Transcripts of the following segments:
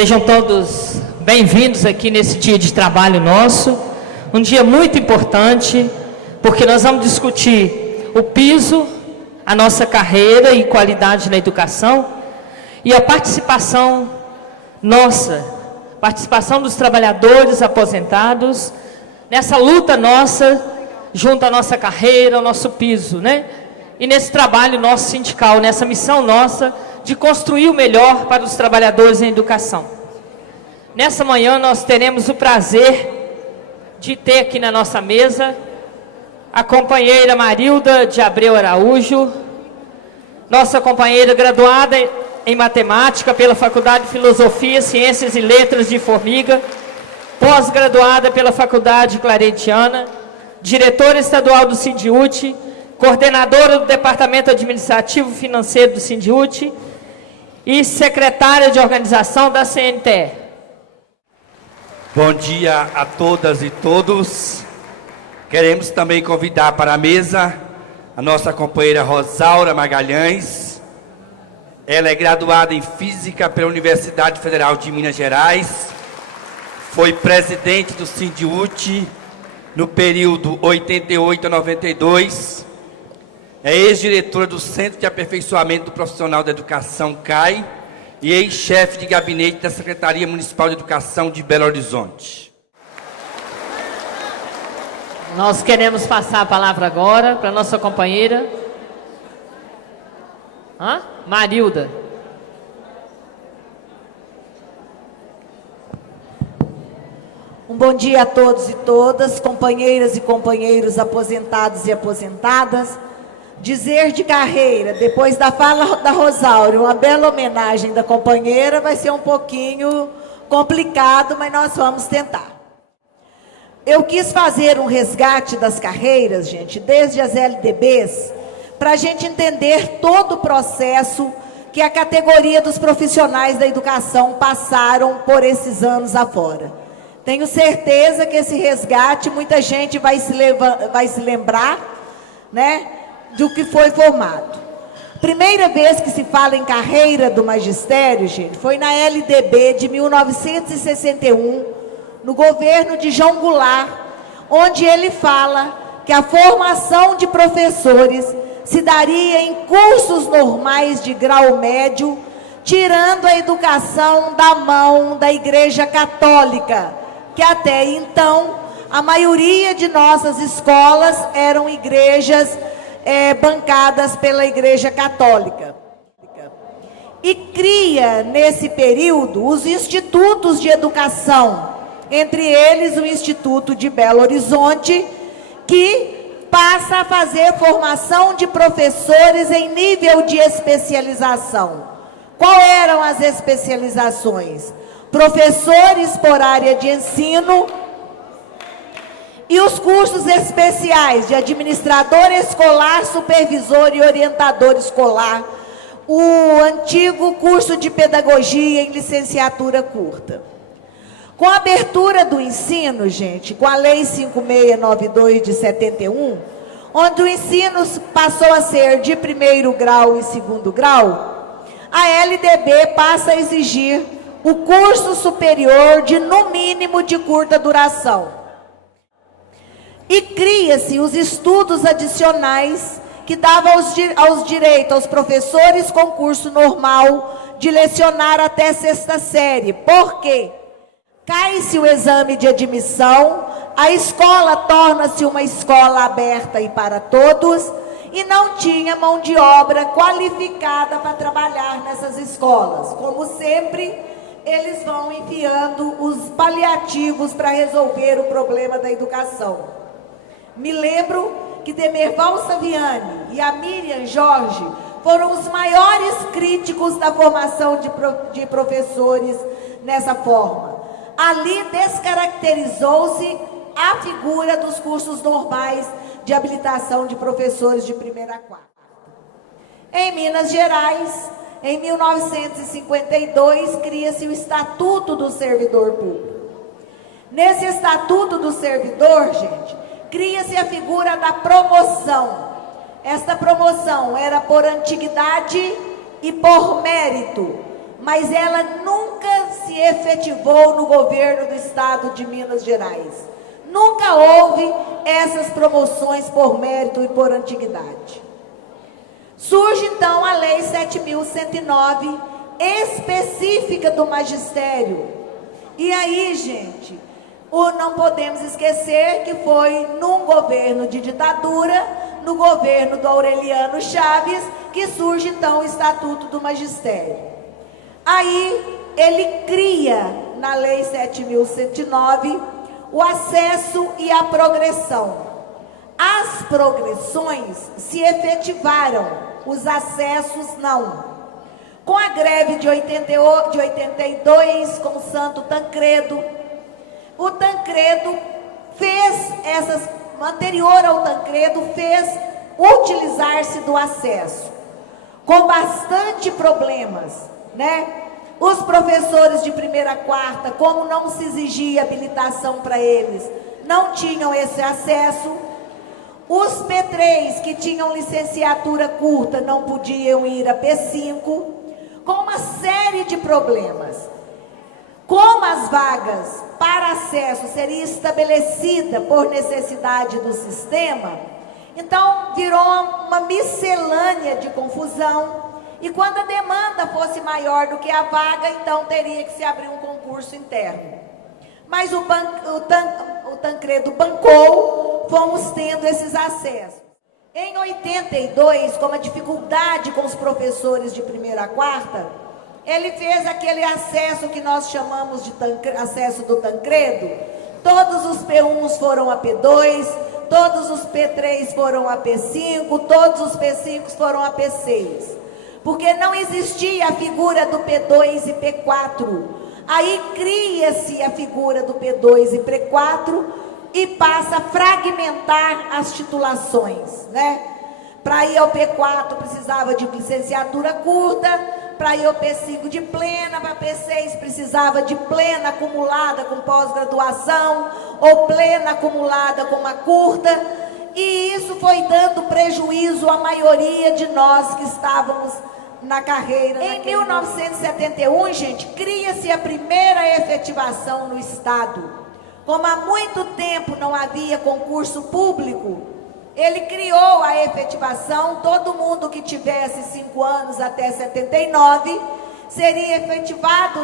Sejam todos bem-vindos aqui nesse dia de trabalho nosso, um dia muito importante, porque nós vamos discutir o piso, a nossa carreira e qualidade na educação, e a participação nossa, participação dos trabalhadores aposentados, nessa luta nossa, junto à nossa carreira, ao nosso piso, né? E nesse trabalho nosso sindical, nessa missão nossa, de construir o melhor para os trabalhadores em educação. Nessa manhã nós teremos o prazer de ter aqui na nossa mesa a companheira Marilda de Abreu Araújo, nossa companheira graduada em matemática pela Faculdade de Filosofia, Ciências e Letras de Formiga, pós-graduada pela Faculdade Claretiana, diretora estadual do Sindiúti, coordenadora do Departamento Administrativo Financeiro do Sindiúti e secretária de organização da CNTE. Bom dia a todas e todos. Queremos também convidar para a mesa a nossa companheira Rosaura Magalhães. Ela é graduada em Física pela Universidade Federal de Minas Gerais, foi presidente do Sindiúti no período 88 a 92, é ex-diretora do Centro de Aperfeiçoamento do Profissional da Educação, CAI, e ex-chefe de gabinete da Secretaria Municipal de Educação de Belo Horizonte. Nós queremos passar a palavra agora para a nossa companheira Marilda. Um bom dia a todos e todas, companheiras e companheiros aposentados e aposentadas. Dizer de carreira, depois da fala da Rosaura, uma bela homenagem da companheira, vai ser um pouquinho complicado, mas nós vamos tentar. Eu quis fazer um resgate das carreiras, gente, desde as LDBs, para a gente entender todo o processo que a categoria dos profissionais da educação passaram por esses anos afora. Tenho certeza que esse resgate, muita gente vai se lembrar, né, do que foi formado. Primeira vez que se fala em carreira do magistério, gente, foi na LDB de 1961, no governo de João Goulart, onde ele fala que a formação de professores se daria em cursos normais de grau médio, tirando a educação da mão da Igreja Católica, que até então a maioria de nossas escolas eram igrejas bancadas pela Igreja Católica. E cria nesse período os institutos de educação, entre eles o Instituto de Belo Horizonte, que passa a fazer formação de professores em nível de especialização. Qual eram as especializações? Professores por área de ensino e os cursos especiais de administrador escolar, supervisor e orientador escolar, o antigo curso de pedagogia em licenciatura curta. Com a abertura do ensino, gente, com a Lei 5692 de 71, onde o ensino passou a ser de primeiro grau e segundo grau, a LDB passa a exigir o curso superior de, no mínimo, de curta duração. E cria-se os estudos adicionais que davam aos direito aos professores com curso normal de lecionar até sexta série. Por quê? Cai-se o exame de admissão, a escola torna-se uma escola aberta e para todos, e não tinha mão de obra qualificada para trabalhar nessas escolas. Como sempre, eles vão enfiando os paliativos para resolver o problema da educação. Me lembro que Demerval Saviani e a Miriam Jorge foram os maiores críticos da formação de professores nessa forma. Ali descaracterizou-se a figura dos cursos normais de habilitação de professores de primeira a quarta. Em Minas Gerais, em 1952, cria-se o Estatuto do Servidor Público. Nesse Estatuto do Servidor, gente, cria-se a figura da promoção. Esta promoção era por antiguidade e por mérito, mas ela nunca se efetivou no governo do estado de Minas Gerais. Nunca houve essas promoções por mérito e por antiguidade. Surge então a Lei 7.109, específica do magistério. E aí, gente, não podemos esquecer que foi num governo de ditadura, no governo do Aureliano Chaves, que surge então o Estatuto do Magistério. Aí ele cria, na Lei 7.109, o acesso e a progressão. As progressões se efetivaram, os acessos não. Com a greve de 82, com o Santo Tancredo, o Tancredo fez anterior ao Tancredo, fez utilizar-se do acesso, com bastante problemas, né? Os professores de primeira a quarta, como não se exigia habilitação para eles, não tinham esse acesso. Os P3, que tinham licenciatura curta, não podiam ir a P5, com uma série de problemas. Como as vagas para acesso seria estabelecida por necessidade do sistema, então virou uma miscelânea de confusão, e quando a demanda fosse maior do que a vaga, então teria que se abrir um concurso interno. Mas o Tancredo bancou, fomos tendo esses acessos. Em 82, com a dificuldade com os professores de primeira a quarta, ele fez aquele acesso que nós chamamos de acesso do Tancredo. Todos os P1s foram a P2, todos os P3 foram a P5, todos os P5s foram a P6. Porque não existia a figura do P2 e P4. Aí cria-se a figura do P2 e P4 e passa a fragmentar as titulações, né? Para ir ao P4 precisava de licenciatura curta, para ir ao P5 de plena, para P6 precisava de plena acumulada com pós-graduação, ou plena acumulada com uma curta, e isso foi dando prejuízo à maioria de nós que estávamos na carreira. Em 1971, gente, cria-se a primeira efetivação no Estado. Como há muito tempo não havia concurso público, ele criou a efetivação. Todo mundo que tivesse 5 anos até 79 seria efetivado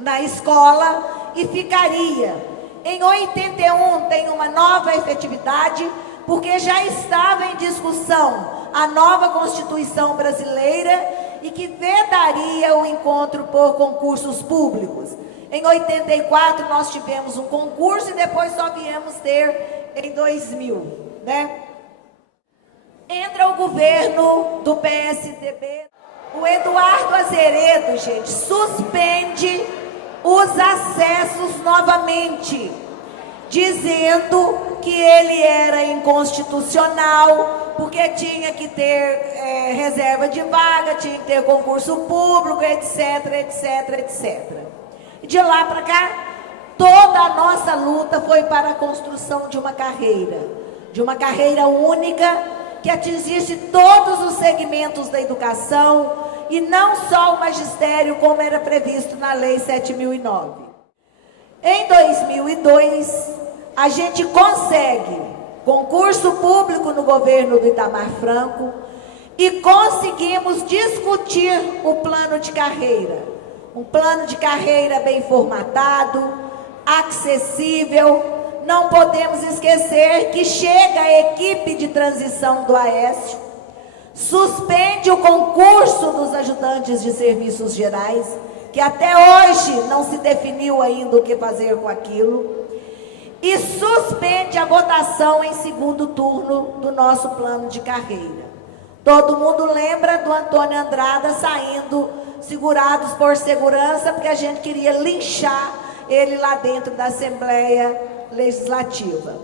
na escola e ficaria. Em 81 tem uma nova efetividade, porque já estava em discussão a nova Constituição brasileira e que vedaria o encontro por concursos públicos. Em 84 nós tivemos um concurso e depois só viemos ter em 2000, né? Entra o governo do PSDB, o Eduardo Azeredo, gente, suspende os acessos novamente, dizendo que ele era inconstitucional, porque tinha que ter reserva de vaga, tinha que ter concurso público, etc, etc, etc. De lá para cá, toda a nossa luta foi para a construção de uma carreira única, que atingisse todos os segmentos da educação, e não só o magistério, como era previsto na Lei 7.009. Em 2002, a gente consegue concurso público no governo do Itamar Franco e conseguimos discutir o plano de carreira. Um plano de carreira bem formatado, acessível. Não podemos esquecer que chega a equipe de transição do Aécio, suspende o concurso dos ajudantes de serviços gerais, que até hoje não se definiu ainda o que fazer com aquilo, e suspende a votação em segundo turno do nosso plano de carreira. Todo mundo lembra do Antônio Andrada saindo segurados por segurança, porque a gente queria linchar ele lá dentro da Assembleia Legislativa.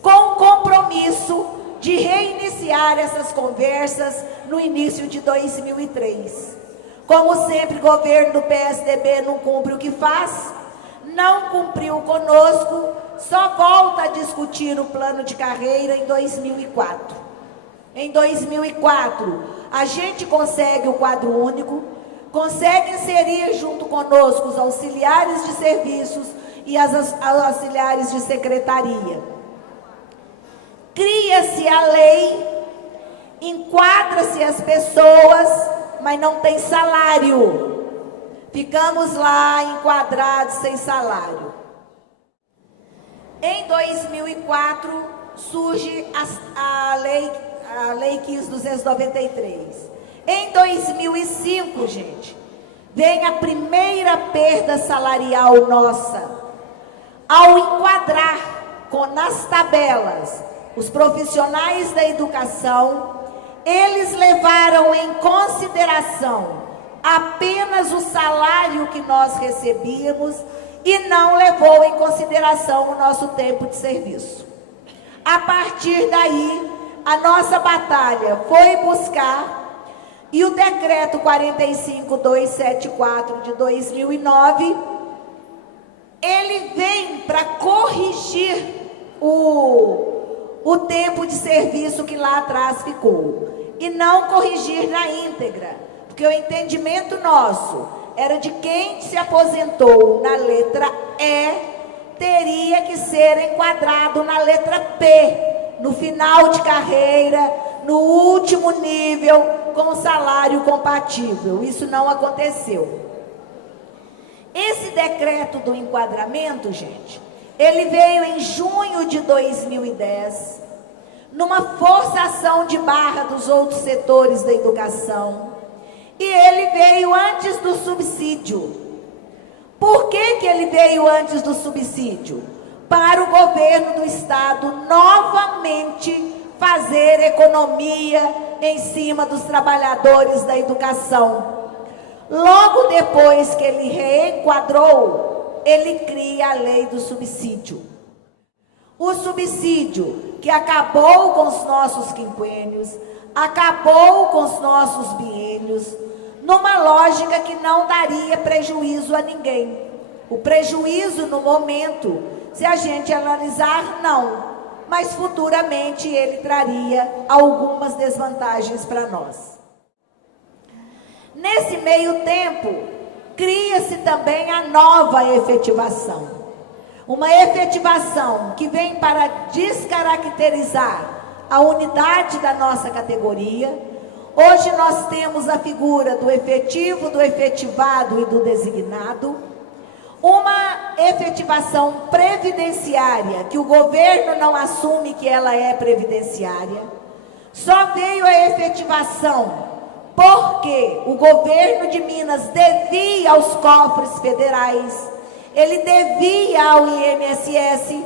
Com o compromisso de reiniciar essas conversas no início de 2003. Como sempre, o governo do PSDB não cumpre o que faz, não cumpriu conosco, só volta a discutir o plano de carreira em 2004. Em 2004, a gente consegue o quadro único, consegue inserir junto conosco os auxiliares de serviços e as auxiliares de secretaria. Cria-se a lei, enquadra-se as pessoas, mas não tem salário. Ficamos lá enquadrados sem salário. Em 2004 surge a lei 15.293. Em 2005, gente, vem a primeira perda salarial nossa. Ao enquadrar nas tabelas os profissionais da educação, eles levaram em consideração apenas o salário que nós recebíamos e não levou em consideração o nosso tempo de serviço. A partir daí, a nossa batalha foi buscar, e o decreto 45.274 de 2009, ele vem para corrigir o tempo de serviço que lá atrás ficou, e não corrigir na íntegra, porque o entendimento nosso era de quem se aposentou na letra E, teria que ser enquadrado na letra P, no final de carreira, no último nível, com salário compatível. Isso não aconteceu. Esse decreto do enquadramento, gente, ele veio em junho de 2010, numa forçação de barra dos outros setores da educação, e ele veio antes do subsídio. Por que que ele veio antes do subsídio? Para o governo do estado novamente fazer economia em cima dos trabalhadores da educação. Logo depois que ele reenquadrou, ele cria a lei do subsídio. O subsídio que acabou com os nossos quinquênios, acabou com os nossos biênios, numa lógica que não daria prejuízo a ninguém. O prejuízo no momento, se a gente analisar, não. Mas futuramente ele traria algumas desvantagens para nós. Nesse meio tempo, cria-se também a nova efetivação. Uma efetivação que vem para descaracterizar a unidade da nossa categoria. Hoje nós temos a figura do efetivo, do efetivado e do designado. Uma efetivação previdenciária, que o governo não assume que ela é previdenciária. Só veio a efetivação porque o governo de Minas devia aos cofres federais, ele devia ao INSS,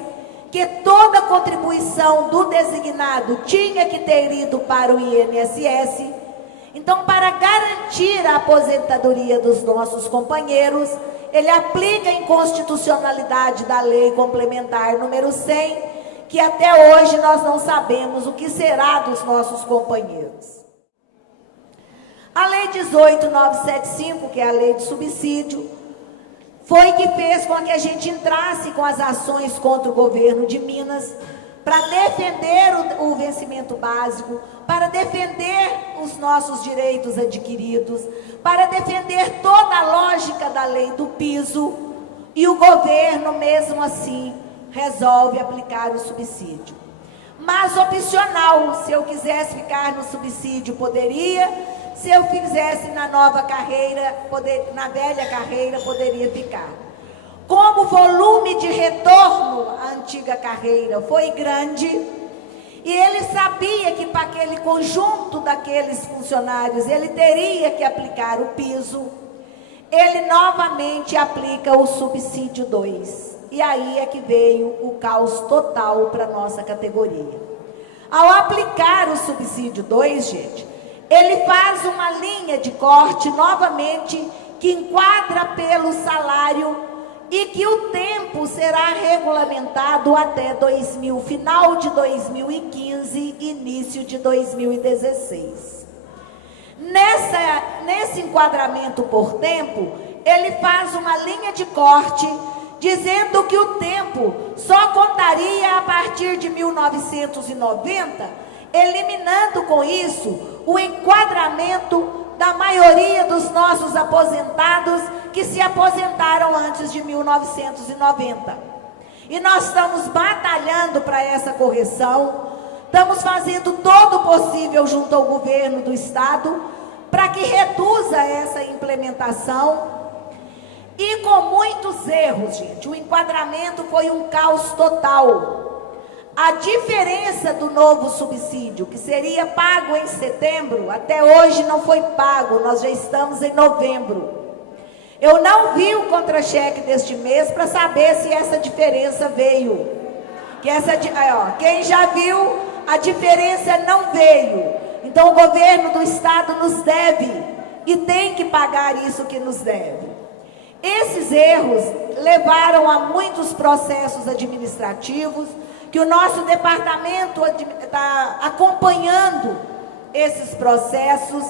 que toda contribuição do designado tinha que ter ido para o INSS. Então, para garantir a aposentadoria dos nossos companheiros, ele aplica a inconstitucionalidade da lei complementar número 100, que até hoje nós não sabemos o que será dos nossos companheiros. A lei 18.975, que é a lei de subsídio, foi que fez com que a gente entrasse com as ações contra o governo de Minas, para defender o vencimento básico, para defender os nossos direitos adquiridos, para defender toda a lógica da lei do piso, e o governo, mesmo assim, resolve aplicar o subsídio. Mas opcional, se eu quisesse ficar no subsídio, poderia, se eu fizesse na nova carreira, na velha carreira, poderia ficar. Como o volume de retorno à antiga carreira foi grande, e ele sabia que para aquele conjunto daqueles funcionários, ele teria que aplicar o piso, ele novamente aplica o subsídio 2. E aí é que veio o caos total para a nossa categoria. Ao aplicar o subsídio 2, gente, ele faz uma linha de corte novamente que enquadra pelo salário e que o tempo será regulamentado até final de 2015, início de 2016. Nesse enquadramento por tempo, ele faz uma linha de corte dizendo que o tempo só contaria a partir de 1990, eliminando com isso o enquadramento da maioria dos nossos aposentados que se aposentaram antes de 1990. E nós estamos batalhando para essa correção, estamos fazendo todo o possível junto ao governo do estado para que reduza essa implementação. E com muitos erros, gente, o enquadramento foi um caos total. A diferença do novo subsídio, que seria pago em setembro, até hoje não foi pago, nós já estamos em novembro. Eu não vi o contra-cheque deste mês para saber se essa diferença veio. Quem já viu, a diferença não veio. Então o governo do estado nos deve e tem que pagar isso que nos deve. Esses erros levaram a muitos processos administrativos, que o nosso departamento está acompanhando esses processos,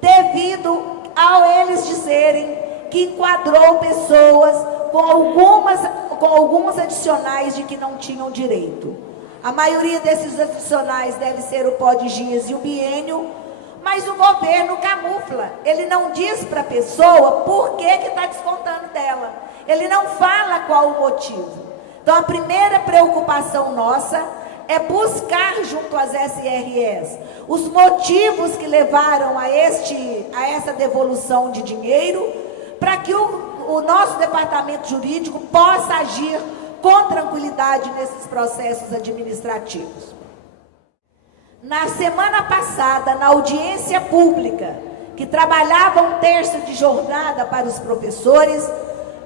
devido a eles dizerem que enquadrou pessoas com alguns adicionais de que não tinham direito. A maioria desses adicionais deve ser o Pós-Dias e o biênio, mas o governo camufla. Ele não diz para a pessoa por que está descontando dela. Ele não fala qual o motivo. Então, a primeira preocupação nossa é buscar junto às SREs os motivos que levaram a essa devolução de dinheiro, para que o nosso departamento jurídico possa agir com tranquilidade nesses processos administrativos. Na semana passada, na audiência pública, que trabalhava um terço de jornada para os professores,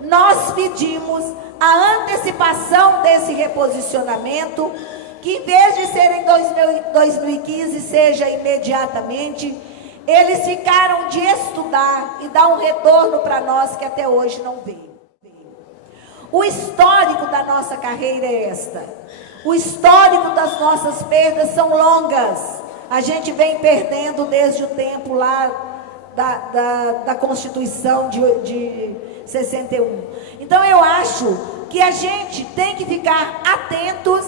nós pedimos a antecipação desse reposicionamento, que em vez de ser em 2015, seja imediatamente. Eles ficaram de estudar e dar um retorno para nós que até hoje não veio. O histórico da nossa carreira é esta. O histórico das nossas perdas são longas. A gente vem perdendo desde o tempo lá da Constituição de 61. Então eu acho que a gente tem que ficar atentos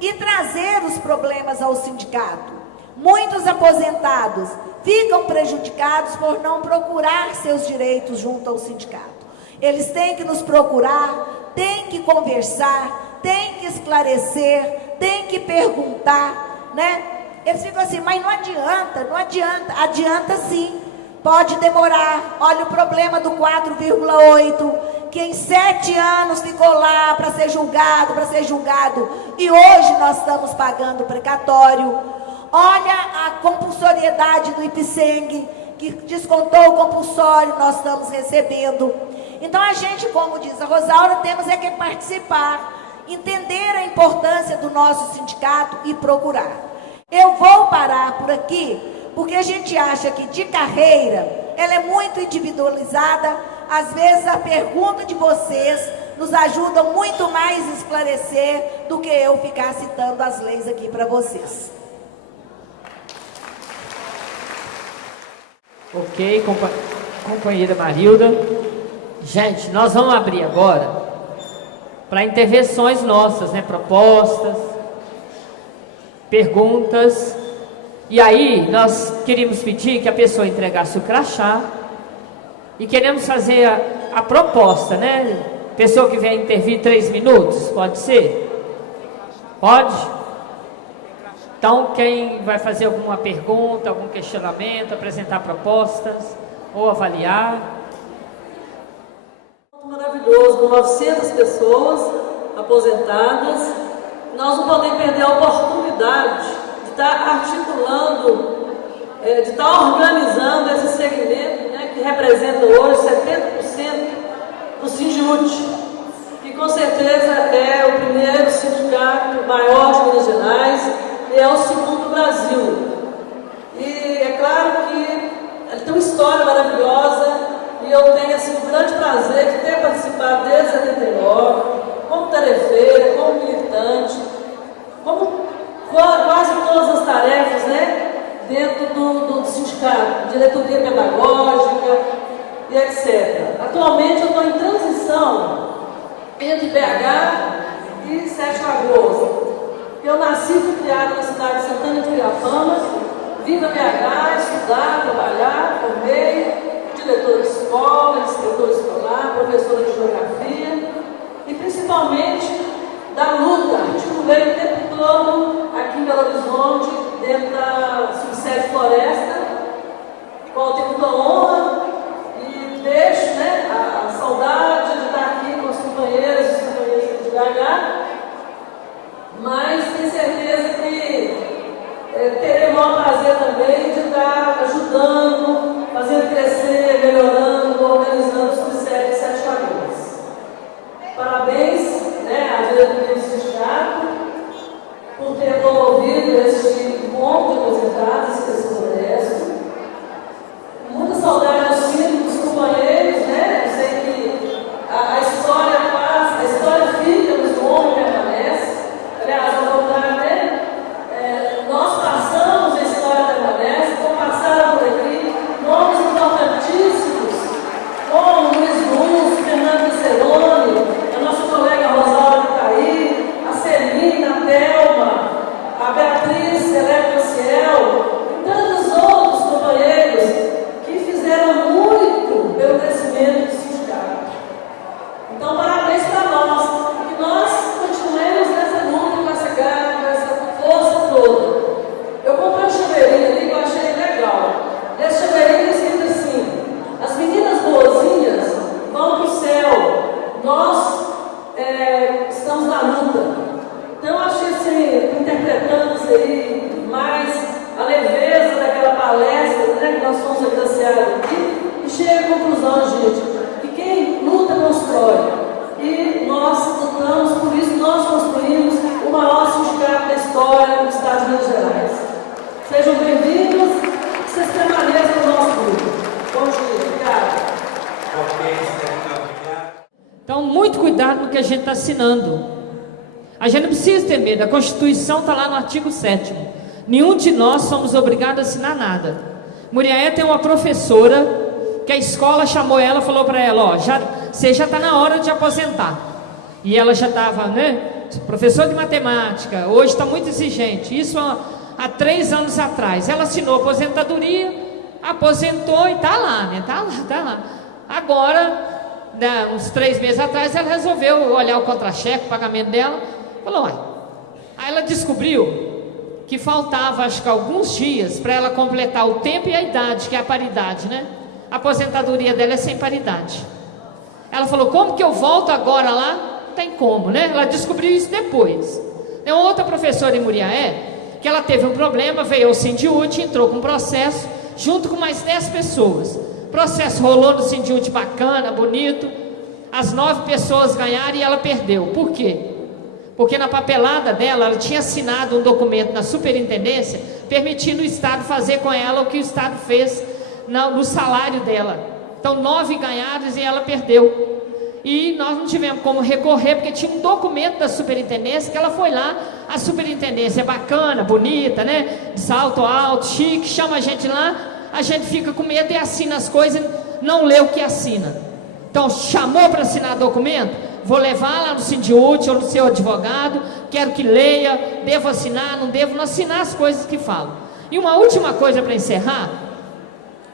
e trazer os problemas ao sindicato. Muitos aposentados ficam prejudicados por não procurar seus direitos junto ao sindicato. Eles têm que nos procurar, têm que conversar, têm que esclarecer, têm que perguntar, né? Eles ficam assim, mas não adianta, adianta sim, pode demorar. Olha o problema do 4,8, que em 7 anos ficou lá para ser julgado, e hoje nós estamos pagando precatório. Olha a compulsoriedade do IPSENG, que descontou o compulsório, nós estamos recebendo. Então a gente, como diz a Rosaura, temos é que participar, entender a importância do nosso sindicato e procurar. Eu vou parar por aqui, porque a gente acha que de carreira, ela é muito individualizada. Às vezes a pergunta de vocês nos ajuda muito mais a esclarecer do que eu ficar citando as leis aqui para vocês. Ok, companheira Marilda. Gente, nós vamos abrir agora para intervenções nossas, né? Propostas, perguntas. E aí, nós queríamos pedir que a pessoa entregasse o crachá e queremos fazer a proposta, né? Pessoa que vier intervir 3 minutos, pode ser? Pode? Então, quem vai fazer alguma pergunta, algum questionamento, apresentar propostas ou avaliar? Maravilhoso, com 900 pessoas aposentadas, nós não podemos perder a oportunidade de estar articulando, de estar organizando esse segmento, né, que representa hoje 70% do Sindiúti, que com certeza é o primeiro sindicato maior de Minas Gerais e é o segundo do Brasil. E é claro que ele tem uma história maravilhosa e eu tenho assim, um grande prazer de ter participado desde 79, como tarefeira, como militante, como quase todas as tarefas, né, dentro do sindicato, diretoria pedagógica e etc. Atualmente eu estou em transição entre BH e Sete Lagoas. Eu nasci e fui criada na cidade de Santana de Pirapama, vim para BH estudar, trabalhar, formei, diretora de escola, inspetora escolar, professora de geografia e principalmente da luta, articulei o tempo todo aqui em Belo Horizonte, dentro da subsede Floresta, qual eu tenho muita honra e deixo, né, a saudade de estar aqui com as companheiras e os companheiros de BH, mas tenho certeza que terei o maior prazer também de estar ajudando, fazendo crescer, melhorando, organizando o subsede de Sete Lagoas. Parabéns, né, à diretoria do sindicato por ter promovido este encontro de aposentados, esse congresso. Muita saudade assim dos companheiros, né? Eu sei que a história passa, a história fica, mas o homem permanece. Aliás, ao contrário, né? Nós passamos, a história permanece, então passaram por aqui nomes importantíssimos, como Luiz Lúcio, Fernando Ceroni, a nossa colega Rosalba que está aí, a Celina, a Thelma, a Beatriz, Celeste Ciel, e tantos outros companheiros que fizeram muito pelo crescimento do sindicato. Então, parabéns para nós, que nós continuemos nessa luta, com essa garra, com essa força toda. Eu comprei um chaveirinho ali que eu achei legal. Nesse chaveirinho escrito assim: as meninas boazinhas vão para o céu, nós estamos na luta. Então eu achei assim, interpretando isso aí, mais a leveza daquela palestra, né, que nós fomos agraciados aqui, e chega à conclusão, gente, que quem luta constrói. E nós lutamos, por isso nós construímos o maior sindicato da história do Estado de Minas Gerais. Sejam bem-vindos, que vocês permaneçam no nosso grupo. Bom dia, obrigada. Então, muito cuidado no que a gente está assinando. A gente não precisa ter medo, a Constituição está lá no artigo 7º. Nenhum de nós somos obrigados a assinar nada. Muriaé tem uma professora que a escola chamou ela e falou para ela: ó, você já está na hora de aposentar. E ela já estava, né, professor de matemática, hoje está muito exigente. Isso há 3 anos atrás. Ela assinou a aposentadoria, aposentou e está lá, né, está lá. Agora, uns 3 meses atrás, ela resolveu olhar o contra-cheque, o pagamento dela, falou: uai. Aí ela descobriu que faltava, acho que alguns dias, para ela completar o tempo e a idade, que é a paridade, né? A aposentadoria dela é sem paridade. Ela falou: como que eu volto agora lá? Não tem como, né? Ela descobriu isso depois. Tem uma outra professora em Muriaé, que ela teve um problema, veio ao Sindiúte, entrou com um processo, junto com mais 10 pessoas. O processo rolou no Sindiúte bacana, bonito. As 9 pessoas ganharam e ela perdeu. Por quê? Porque na papelada dela, ela tinha assinado um documento na superintendência, permitindo o Estado fazer com ela o que o Estado fez no salário dela. Então 9 ganharam e ela perdeu. E nós não tivemos como recorrer, porque tinha um documento da superintendência, que ela foi lá, a superintendência é bacana, bonita, né? De salto alto, chique, chama a gente lá, a gente fica com medo e assina as coisas, não lê o que assina. Então, chamou para assinar documento? Vou levar lá no Sindiúte ou no seu advogado, quero que leia, devo assinar, não devo, não assinar as coisas que falam. E uma última coisa para encerrar,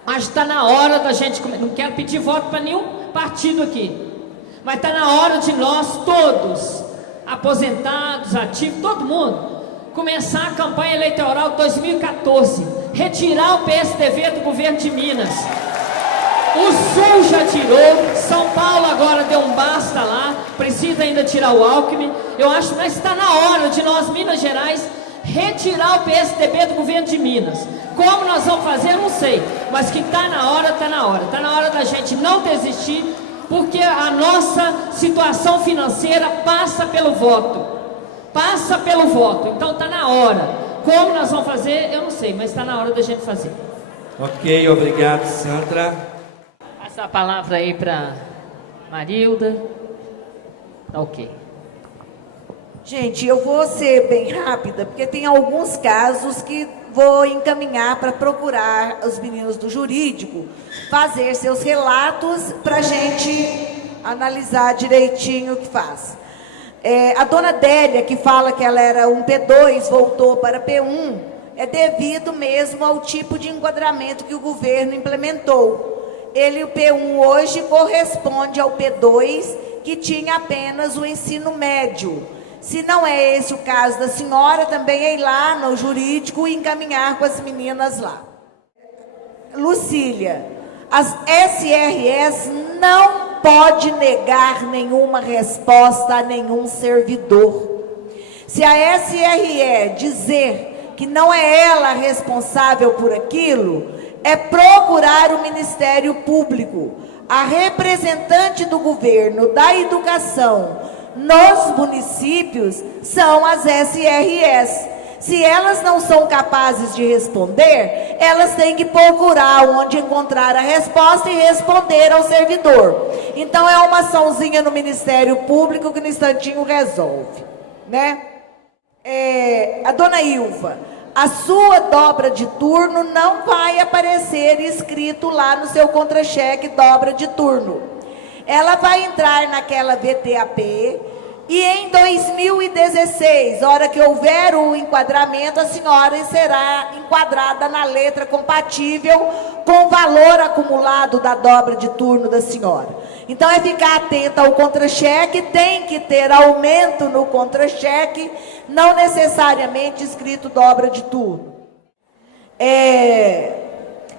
acho que está na hora da gente, não quero pedir voto para nenhum partido aqui, mas está na hora de nós todos, aposentados, ativos, todo mundo, começar a campanha eleitoral de 2014, retirar o PSDB do governo de Minas. O Sul já tirou, São Paulo agora deu um basta lá, precisa ainda tirar o Alckmin. Eu acho que está na hora de nós, Minas Gerais, retirar o PSDB do governo de Minas. Como nós vamos fazer, não sei, mas que está na hora, está na hora. Está na hora da gente não desistir, porque a nossa situação financeira passa pelo voto. Passa pelo voto, então está na hora. Como nós vamos fazer, eu não sei, mas está na hora da gente fazer. Ok, obrigado, Sandra. Passa a palavra aí para Marilda. Ok. Gente, eu vou ser bem rápida, porque tem alguns casos que vou encaminhar para procurar os meninos do jurídico, fazer seus relatos para a gente analisar direitinho o que faz. A dona Délia, que fala que ela era um P2, voltou para P1, é devido mesmo ao tipo de enquadramento que o governo implementou. O P1 hoje corresponde ao P2, que tinha apenas o ensino médio. Se não é esse o caso da senhora, também é ir lá no jurídico e encaminhar com as meninas lá. Lucília, as SRS não pode negar nenhuma resposta a nenhum servidor. Se a SRE dizer que não é ela responsável por aquilo, é procurar o Ministério Público. A representante do governo da educação nos municípios são as SRS. Se elas não são capazes de responder, elas têm que procurar onde encontrar a resposta e responder ao servidor. Então é uma açãozinha no Ministério Público que no instantinho resolve, né? A dona Ilva, a sua dobra de turno não vai aparecer escrito lá no seu contra-cheque dobra de turno. Ela vai entrar naquela VTAP e em 2016, hora que houver o enquadramento, a senhora será enquadrada na letra compatível com o valor acumulado da dobra de turno da senhora. Então é ficar atenta ao contra-cheque, tem que ter aumento no contra-cheque, não necessariamente escrito dobra de turno.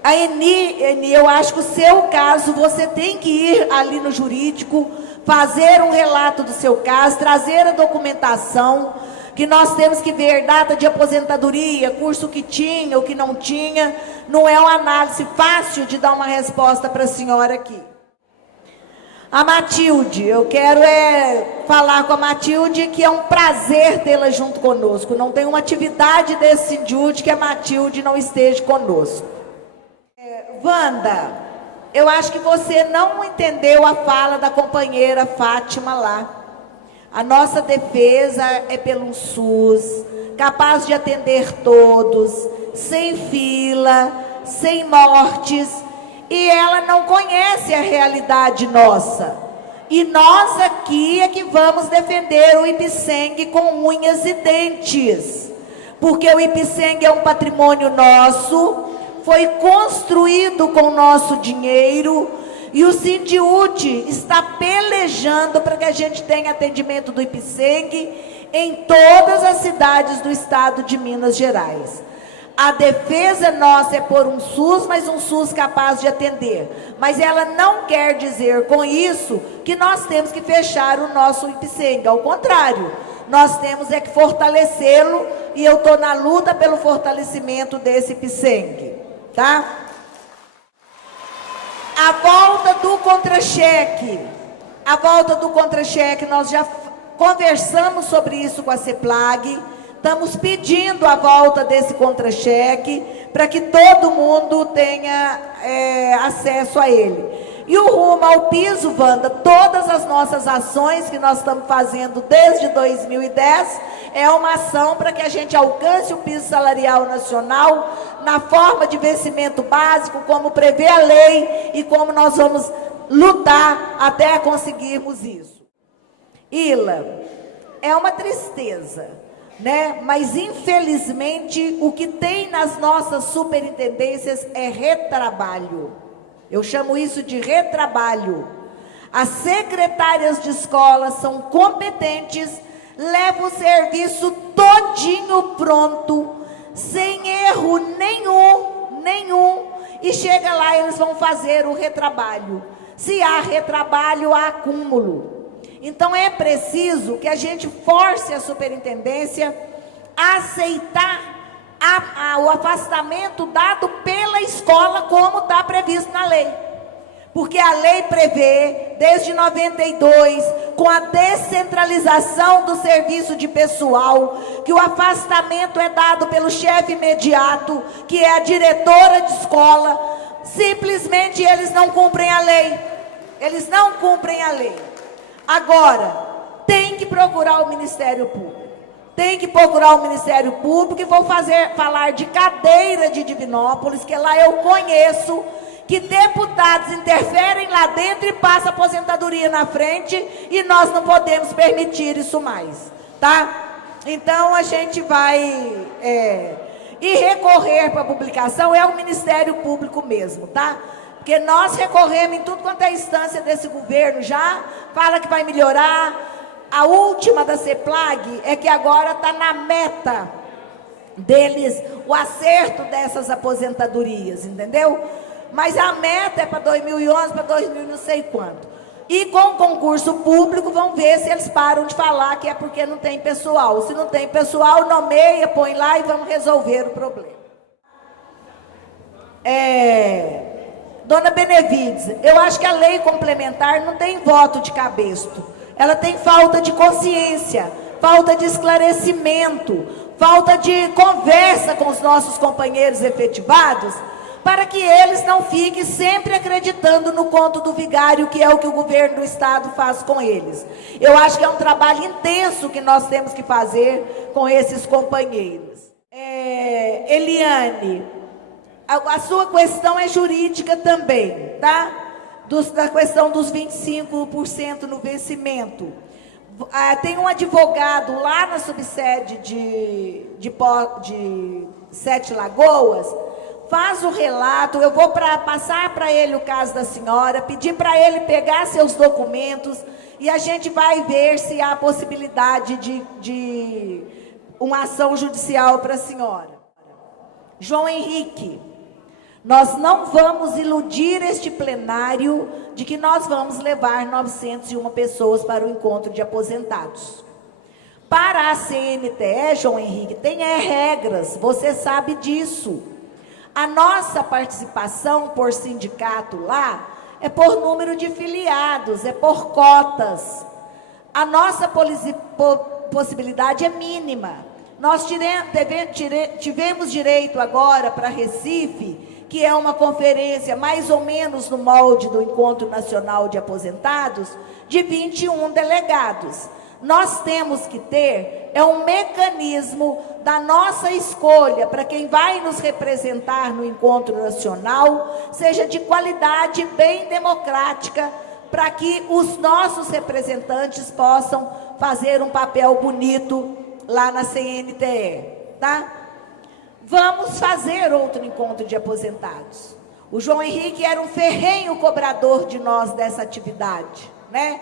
A Eni, eu acho que o seu caso, você tem que ir ali no jurídico, fazer um relato do seu caso, trazer a documentação, que nós temos que ver data de aposentadoria, curso que tinha, o que não tinha. Não é uma análise fácil de dar uma resposta para a senhora aqui. A Matilde, eu quero falar com a Matilde que é um prazer tê-la junto conosco. Não tem uma atividade desse Sindiúde que a Matilde não esteja conosco. Wanda, eu acho que você não entendeu a fala da companheira Fátima lá. A nossa defesa é pelo SUS, capaz de atender todos, sem fila, sem mortes. E ela não conhece a realidade nossa. E nós aqui é que vamos defender o Ipseng com unhas e dentes. Porque o Ipseng é um patrimônio nosso, foi construído com o nosso dinheiro, e o Sindiúde está pelejando para que a gente tenha atendimento do Ipseng em todas as cidades do estado de Minas Gerais. A defesa nossa é por um SUS, mas um SUS capaz de atender. Mas ela não quer dizer com isso que nós temos que fechar o nosso Ipseng. Ao contrário, nós temos que fortalecê-lo, e eu estou na luta pelo fortalecimento desse Ipseng, tá? A volta do contra-cheque, nós já conversamos sobre isso com a CEPLAG. Estamos pedindo a volta desse contra-cheque para que todo mundo tenha acesso a ele. E o rumo ao piso, Wanda, todas as nossas ações que nós estamos fazendo desde 2010 é uma ação para que a gente alcance o piso salarial nacional na forma de vencimento básico, como prevê a lei e como nós vamos lutar até conseguirmos isso. Ila, é uma tristeza, né? Mas infelizmente o que tem nas nossas superintendências é retrabalho. Eu chamo isso de retrabalho. As secretárias de escola são competentes, levam o serviço todinho pronto, sem erro nenhum, e chega lá e eles vão fazer o retrabalho. Se há retrabalho, há acúmulo. Então é preciso que a gente force a superintendência a aceitar o afastamento dado pela escola, como está previsto na lei. Porque a lei prevê, desde 92, com a descentralização do serviço de pessoal, que o afastamento é dado pelo chefe imediato, que é a diretora de escola. Simplesmente eles não cumprem a lei. Eles não cumprem a lei. Agora, tem que procurar o Ministério Público. Tem que procurar o Ministério Público, e vou falar de cadeira de Divinópolis, que lá eu conheço que deputados interferem lá dentro e passam a aposentadoria na frente, e nós não podemos permitir isso mais, tá? Então a gente vai... E recorrer para a publicação é o Ministério Público mesmo, tá? Porque nós recorremos em tudo quanto é instância desse governo já, fala que vai melhorar. A última da CEPLAG é que agora está na meta deles o acerto dessas aposentadorias, entendeu? Mas a meta é para 2011, para 2000 não sei quanto. E com concurso público, vão ver se eles param de falar que é porque não tem pessoal. Se não tem pessoal, nomeia, põe lá e vamos resolver o problema. Dona Benevides, eu acho que a lei complementar não tem voto de cabresto. Ela tem falta de consciência, falta de esclarecimento, falta de conversa com os nossos companheiros efetivados, para que eles não fiquem sempre acreditando no conto do vigário, que é o que o governo do estado faz com eles. Eu acho que é um trabalho intenso que nós temos que fazer com esses companheiros. Eliane, a sua questão é jurídica também, tá? Da questão dos 25% no vencimento. Tem um advogado lá na subsede de Sete Lagoas, faz o relato, eu vou passar para ele o caso da senhora, pedir para ele pegar seus documentos e a gente vai ver se há possibilidade de uma ação judicial para a senhora. João Henrique, nós não vamos iludir este plenário de que nós vamos levar 901 pessoas para o encontro de aposentados. Para a CNTE, João Henrique, tem regras, você sabe disso. A nossa participação por sindicato lá é por número de filiados, é por cotas. A nossa possibilidade é mínima. Nós tivemos direito agora para Recife, que é uma conferência mais ou menos no molde do Encontro Nacional de Aposentados, de 21 delegados. Nós temos que ter um mecanismo da nossa escolha para quem vai nos representar no encontro nacional, seja de qualidade bem democrática, para que os nossos representantes possam fazer um papel bonito lá na CNTE, tá? Vamos fazer outro encontro de aposentados. O João Henrique era um ferrenho cobrador de nós dessa atividade, né?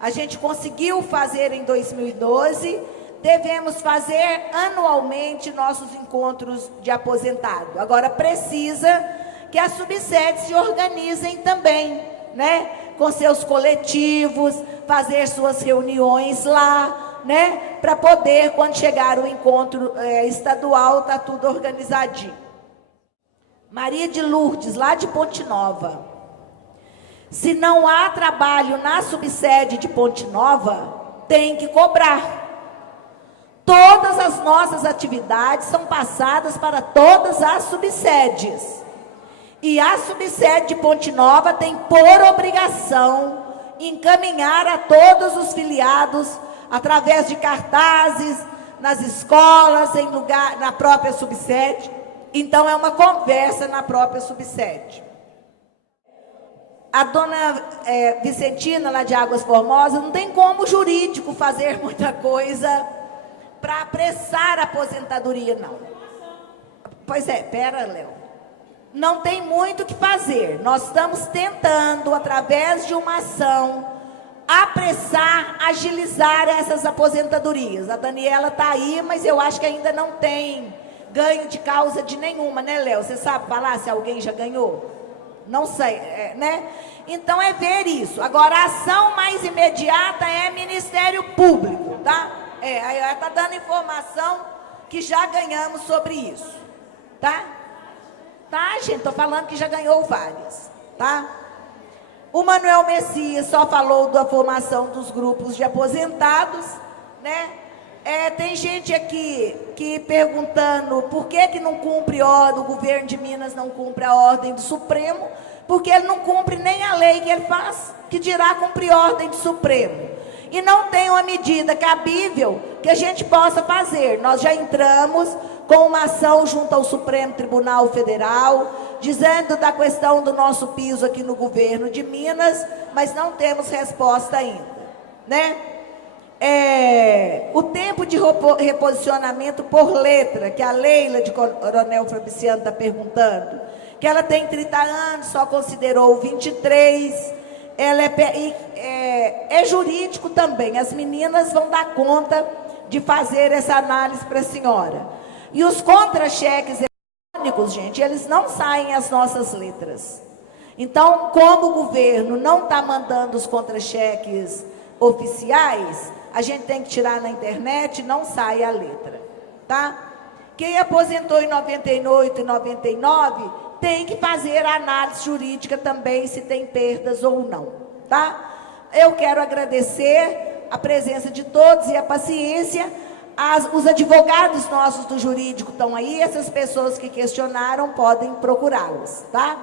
A gente conseguiu fazer em 2012, devemos fazer anualmente nossos encontros de aposentado. Agora precisa que as subsedes se organizem também, né? Com seus coletivos, fazer suas reuniões lá, né? Para poder, quando chegar o encontro estadual, tá tudo organizadinho. Maria de Lourdes, lá de Ponte Nova. Se não há trabalho na subsede de Ponte Nova, tem que cobrar. Todas as nossas atividades são passadas para todas as subsedes. E a subsede de Ponte Nova tem por obrigação encaminhar a todos os filiados, através de cartazes, nas escolas, na própria subsede. Então é uma conversa na própria subsede. A dona Vicentina, lá de Águas Formosas, não tem como o jurídico fazer muita coisa para apressar a aposentadoria, não. Pois é, pera, Léo. Não tem muito o que fazer. Nós estamos tentando, através de uma ação, apressar, agilizar essas aposentadorias. A Daniela está aí, mas eu acho que ainda não tem ganho de causa de nenhuma, né, Léo? Você sabe falar se alguém já ganhou? Não sei, né? Então é ver isso. Agora, a ação mais imediata é Ministério Público, tá? Ela está dando informação que já ganhamos sobre isso, tá? Tá, gente? Estou falando que já ganhou várias, tá? O Manuel Messias só falou da formação dos grupos de aposentados, né? Tem gente aqui que perguntando por que não cumpre o governo de Minas não cumpre a ordem do Supremo, porque ele não cumpre nem a lei que ele faz, que dirá cumprir ordem do Supremo. E não tem uma medida cabível que a gente possa fazer. Nós já entramos com uma ação junto ao Supremo Tribunal Federal, dizendo da questão do nosso piso aqui no governo de Minas, mas não temos resposta ainda, né? o tempo de reposicionamento por letra, que a Leila de Coronel Fabriciano está perguntando, que ela tem 30 anos, só considerou 23, ela é jurídico também, as meninas vão dar conta de fazer essa análise para a senhora. E os contra-cheques eletrônicos, gente, eles não saem as nossas letras. Então, como o governo não está mandando os contra-cheques oficiais, a gente tem que tirar na internet, não sai a letra, tá? Quem aposentou em 98 e 99 tem que fazer a análise jurídica também, se tem perdas ou não, tá? Eu quero agradecer a presença de todos e a paciência. Os advogados nossos do jurídico estão aí, essas pessoas que questionaram podem procurá-los, tá?